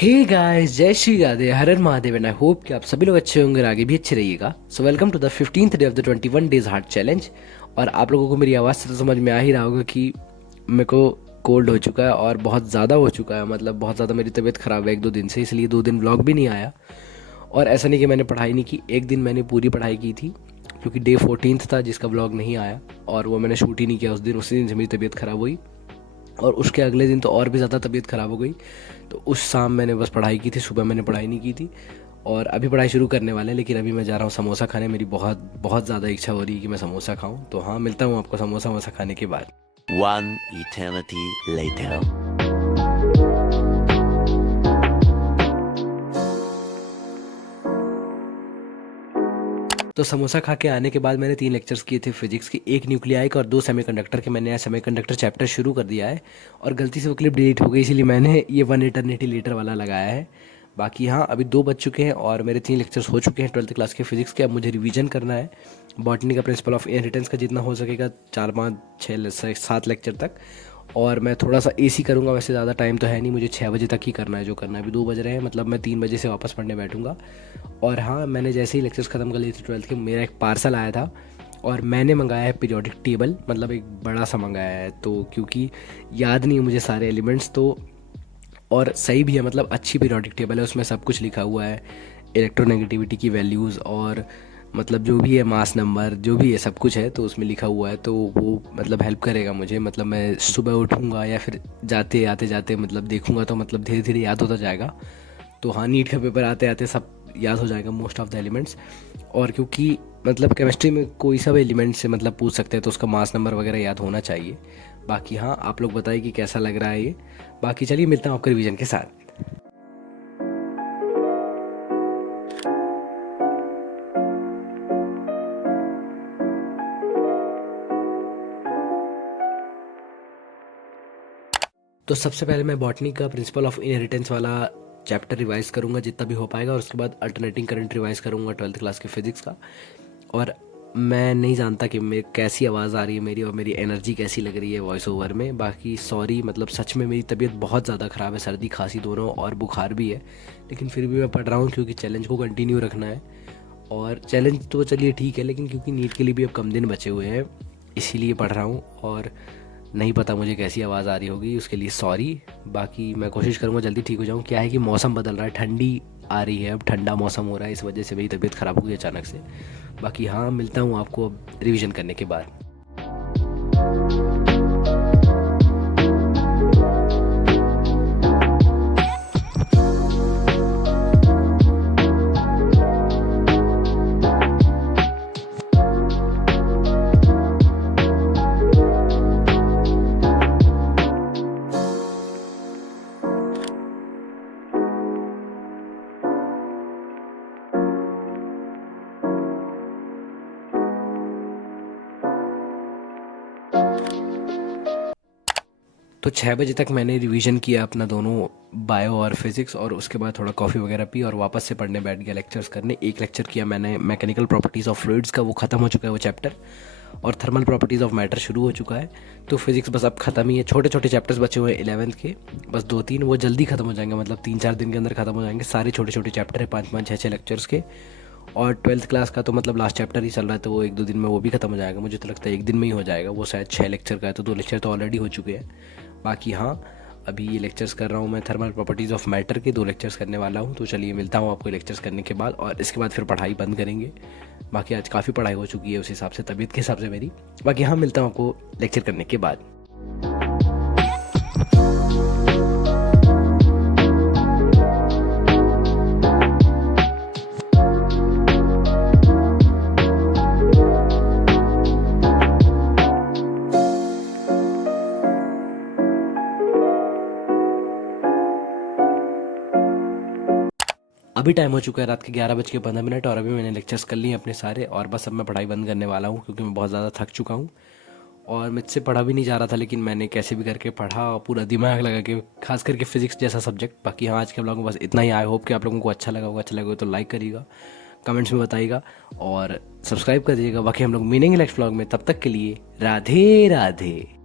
Hey guys, जय श्री राधे, हर हर Mahadev and I hope कि आप सभी लोग अच्छे होंगे और आगे भी अच्छे रहिएगा। So welcome to the 15th day of the 21 days heart challenge. और आप लोगों को मेरी आवाज़ से तो समझ में आ ही रहा होगा कि मेरे को कोल्ड हो चुका है और बहुत ज़्यादा हो चुका है। मतलब बहुत ज़्यादा मेरी तबीयत ख़राब है 1-2 दिन से, इसलिए 2 दिन व्लॉग भी नहीं आया। और ऐसा नहीं कि मैंने पढ़ाई नहीं की, एक दिन मैंने पूरी पढ़ाई की थी क्योंकि डे 14th था जिसका व्लॉग नहीं आया और वो मैंने शूट ही नहीं किया उस दिन। उसी दिन से मेरी तबीयत ख़राब हुई और उसके अगले दिन तो और भी ज़्यादा तबीयत ख़राब हो गई। तो उस शाम मैंने बस पढ़ाई की थी, सुबह मैंने पढ़ाई नहीं की थी। और अभी पढ़ाई शुरू करने वाले हैं, लेकिन अभी मैं जा रहा हूँ समोसा खाने। मेरी बहुत बहुत ज़्यादा इच्छा हो रही है कि मैं समोसा खाऊं। तो हाँ, मिलता हूँ आपको समोसा वोसा खाने के बाद। One eternity later. तो समोसा खा के आने के बाद मैंने 3 लेक्चर्स किए थे फिजिक्स के, एक न्यूक्लियाई का और 2 सेमीकंडक्टर के। मैंने सेमीकंडक्टर चैप्टर शुरू कर दिया है और गलती से वो क्लिप डिलीट हो गई, इसीलिए मैंने ये 1 इटर्निटी लेटर वाला लगाया है। बाकी हाँ, अभी 2 बज चुके हैं और मेरे 3 लेक्चर्स हो चुके हैं 12th क्लास के फिजिक्स के। अब मुझे रिवीजन करना है बॉटनी का, प्रिंसिपल ऑफ इनहेरिटेंस का, जितना हो सकेगा 4-5-6-7 लेक्चर तक। और मैं थोड़ा सा एसी करूँगा, वैसे ज़्यादा टाइम तो है नहीं, मुझे 6 बजे तक ही करना है जो करना है। अभी 2 बज रहे हैं, मतलब मैं 3 बजे से वापस पढ़ने बैठूँगा। और हाँ, मैंने जैसे ही लेक्चर्स ख़त्म कर लिए थे 12th के, मेरा एक पार्सल आया था और मैंने मंगाया है पीरियोडिक टेबल, मतलब एक बड़ा सा मंगाया है। तो क्योंकि याद नहीं है मुझे सारे एलिमेंट्स, तो और सही भी है, मतलब अच्छी पीरियोडिक टेबल है, उसमें सब कुछ लिखा हुआ है, इलेक्ट्रोनेगेटिविटी की वैल्यूज़ और मतलब जो भी है मास नंबर, जो भी है सब कुछ है तो उसमें लिखा हुआ है। तो वो मतलब हेल्प करेगा मुझे, मतलब मैं सुबह उठूँगा या फिर जाते आते जाते मतलब देखूँगा तो मतलब धीरे धीरे याद होता जाएगा। तो हाँ, नीट का पेपर आते आते सब याद हो जाएगा, मोस्ट ऑफ द एलिमेंट्स। और क्योंकि मतलब केमिस्ट्री में कोई सा भी एलिमेंट से मतलब पूछ सकते हैं तो उसका मास नंबर वगैरह याद होना चाहिए। बाकी हाँ, आप लोग बताइए कि कैसा लग रहा है ये। बाकी चलिए, मिलता हूँ आपको रिवीजन के साथ। तो सबसे पहले मैं बॉटनी का प्रिंसिपल ऑफ इनहेरिटेंस वाला चैप्टर रिवाइज करूंगा जितना भी हो पाएगा, और उसके बाद अल्टरनेटिंग करंट रिवाइज करूंगा 12th क्लास के फिजिक्स का। और मैं नहीं जानता कि मेरी कैसी आवाज़ आ रही है मेरी, और मेरी एनर्जी कैसी लग रही है वॉइस ओवर में। बाकी सॉरी, मतलब सच में मेरी तबीयत बहुत ज़्यादा ख़राब है, सर्दी खांसी दोनों और बुखार भी है। लेकिन फिर भी मैं पढ़ रहा हूँ क्योंकि चैलेंज को कंटिन्यू रखना है। और चैलेंज तो चलिए ठीक है, लेकिन क्योंकि नीट के लिए भी अब कम दिन बचे हुए हैं इसीलिए पढ़ रहा हूँ। और नहीं पता मुझे कैसी आवाज़ आ रही होगी, उसके लिए सॉरी। बाकी मैं कोशिश करूँगा जल्दी ठीक हो जाऊँ। क्या है कि मौसम बदल रहा है, ठंडी आ रही है, अब ठंडा मौसम हो रहा है, इस वजह से मेरी तबीयत ख़राब हो गई अचानक से। बाकी हाँ, मिलता हूँ आपको अब रिवीजन करने के बाद। तो 6 बजे तक मैंने रिवीजन किया अपना दोनों, बायो और फिज़िक्स, और उसके बाद थोड़ा कॉफ़ी वगैरह पी और वापस से पढ़ने बैठ गया लेक्चर्स करने। एक लेक्चर किया मैंने मैकेनिकल प्रॉपर्टीज़ ऑफ फ्लूइड्स का, वो ख़त्म हो चुका है वो चैप्टर। और थर्मल प्रॉपर्टीज़ ऑफ मैटर शुरू हो चुका है। तो फिज़िक्स बस अब ख़त्म ही है, छोटे छोटे चैप्टर्स बचे हुए हैं 11th के, बस 2-3, वो जल्दी ख़त्म हो जाएंगे, मतलब 3-4 दिन के अंदर ख़त्म हो जाएंगे। सारे छोटे छोटे चैप्टर है, 5-5, 6-6 लेक्चर्स के। और 12th क्लास का तो मतलब लास्ट चैप्टर ही चल रहा है, तो वो 1-2 दिन में वो भी ख़त्म हो जाएगा। मुझे तो लगता है 1 दिन में ही हो जाएगा, वो शायद 6 लेक्चर का है, तो 2 लेक्चर तो ऑलरेडी हो चुके हैं। बाकी हाँ, अभी ये लेक्चर्स कर रहा हूँ मैं थर्मल प्रॉपर्टीज़ ऑफ मैटर के, 2 लेक्चर्स करने वाला हूँ। तो चलिए, मिलता हूँ आपको लेक्चर्स करने के बाद, और इसके बाद फिर पढ़ाई बंद करेंगे। बाकी आज काफ़ी पढ़ाई हो चुकी है उस हिसाब से, तबीयत के हिसाब से मेरी। बाकी हाँ, मिलता हूँ आपको लेक्चर करने के बाद। अभी टाइम हो चुका है रात के 11:15, और अभी मैंने लेक्चर्स कर लिए अपने सारे, और बस अब मैं पढ़ाई बंद करने वाला हूँ क्योंकि मैं बहुत ज़्यादा थक चुका हूँ। और मुझसे पढ़ा भी नहीं जा रहा था, लेकिन मैंने कैसे भी करके पढ़ा और पूरा दिमाग लगा के, खास करके फिजिक्स जैसा सब्जेक्ट। बाकी हाँ, आज के ब्लॉग में बस इतना ही। आई होप कि आप लोगों को अच्छा लगा होगा। अच्छा लगा हो तो लाइक करिएगा, कमेंट्स में बताइएगा और सब्सक्राइब कर दीजिएगा। बाकी हम लोग मिलेंगे नेक्स्ट ब्लॉग में, तब तक के लिए राधे राधे।